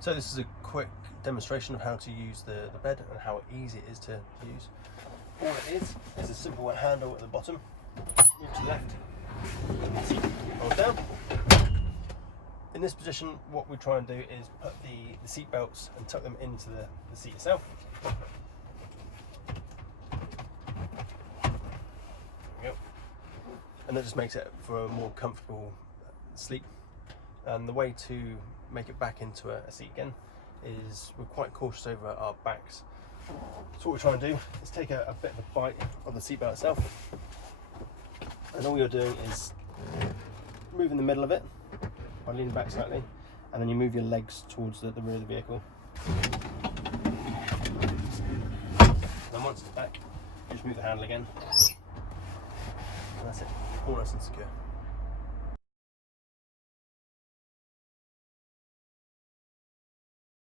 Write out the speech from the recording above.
So this is a quick demonstration of how to use the bed and how easy it is to use. All it is a simple white handle at the bottom. Move to the left, seat rolls down. In this position, what we try and do is put the seat belts and tuck them into the seat itself. There we go. And that just makes it for a more comfortable sleep. And the way to make it back into a seat again is we're quite cautious over our backs. So what we're trying to do is take a bit of a bite of the seatbelt itself, and all you're doing is move in the middle of it by leaning back slightly, and then you move your legs towards the rear of the vehicle. And then once it's back, you just move the handle again, and that's it, all nice and secure.